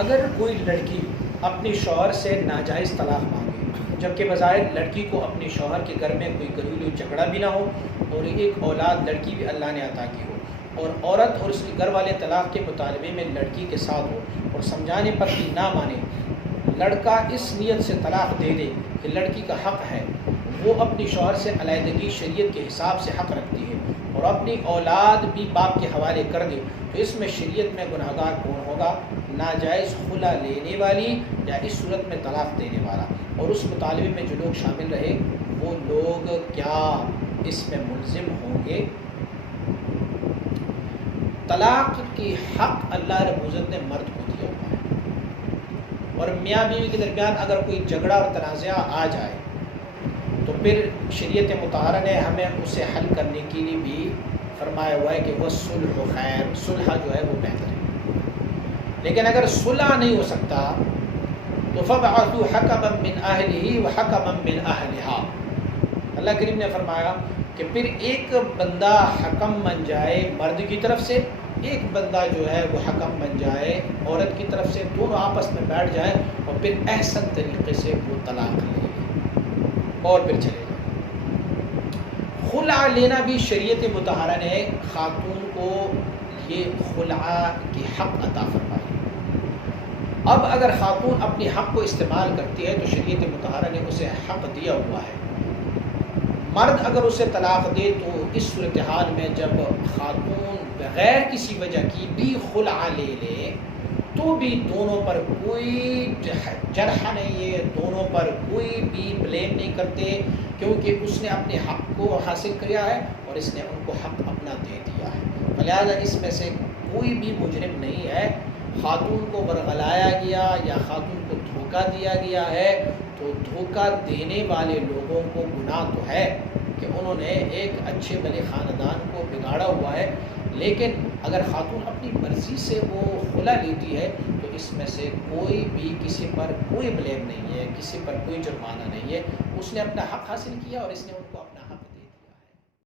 اگر کوئی لڑکی اپنی شوہر سے ناجائز طلاق مانگے جبکہ بظاہر لڑکی کو اپنے شوہر کے گھر میں کوئی گھریلو جھگڑا بھی نہ ہو اور ایک اولاد لڑکی بھی اللہ نے عطا کی ہو، اور عورت اور اس کے گھر والے طلاق کے مطالبے میں لڑکی کے ساتھ ہو اور سمجھانے پر بھی نہ مانے، لڑکا اس نیت سے طلاق دے دے کہ لڑکی کا حق ہے، وہ اپنی شوہر سے علیحدگی شریعت کے حساب سے حق رکھتی ہے اور اپنی اولاد بھی باپ کے حوالے کر دے، تو اس میں شریعت میں گناہ گار کون ہوگا؟ ناجائز خلا لینے والی یا اس صورت میں طلاق دینے والا، اور اس مطالبے میں جو لوگ شامل رہے وہ لوگ کیا اس میں ملزم ہوں گے؟ طلاق کی حق اللہ رب العزت نے مرد کو دیا ہوا ہے، اور میاں بیوی کے درمیان اگر کوئی جھگڑا اور تنازعہ آ جائے تو پھر شریعت مطہرہ نے ہمیں اسے حل کرنے کے لیے بھی فرمایا ہوا ہے کہ وہ صلح خیر، صلح جو ہے وہ بہتر ہے۔ لیکن اگر صلح نہیں ہو سکتا تو فَبْعَثُوا حَكَمًا مِّنْ أَهْلِهِ وَحَكَمًا مِّنْ أَهْلِهَا، اللہ کریم نے فرمایا کہ پھر ایک بندہ حکم بن جائے مرد کی طرف سے، ایک بندہ جو ہے وہ حکم بن جائے عورت کی طرف سے، دونوں آپس میں بیٹھ جائیں اور پھر احسن طریقے سے وہ طلاق لے لیں اور پھر چلے جائیں۔ خلع لینا بھی شریعت مطہرہ نے خاتون کو یہ خلع کی حق عطا فرمائی۔ اب اگر خاتون اپنی حق کو استعمال کرتی ہے تو شریعت مطہرہ نے اسے حق دیا ہوا ہے۔ مرد اگر اسے طلاق دے تو اس صورتحال میں جب خاتون بغیر کسی وجہ کی بھی خلع لے لے تو بھی دونوں پر کوئی جرح نہیں ہے، دونوں پر کوئی بھی بلیم نہیں کرتے، کیونکہ اس نے اپنے حق کو حاصل کیا ہے اور اس نے ان کو حق اپنا دے دیا ہے، لہٰذا اس میں سے کوئی بھی مجرم نہیں ہے۔ خاتون کو برگلایا گیا یا خاتون کو دھوکہ دیا گیا ہے تو دھوکہ دینے والے لوگوں کو گناہ تو ہے کہ انہوں نے ایک اچھے بھلے خاندان کو بگاڑا ہوا ہے، لیکن اگر خاتون اپنی مرضی سے وہ خلا لیتی ہے تو اس میں سے کوئی بھی کسی پر کوئی بلیم نہیں ہے، کسی پر کوئی جرمانہ نہیں ہے، اس نے اپنا حق حاصل کیا اور اس نے ان کو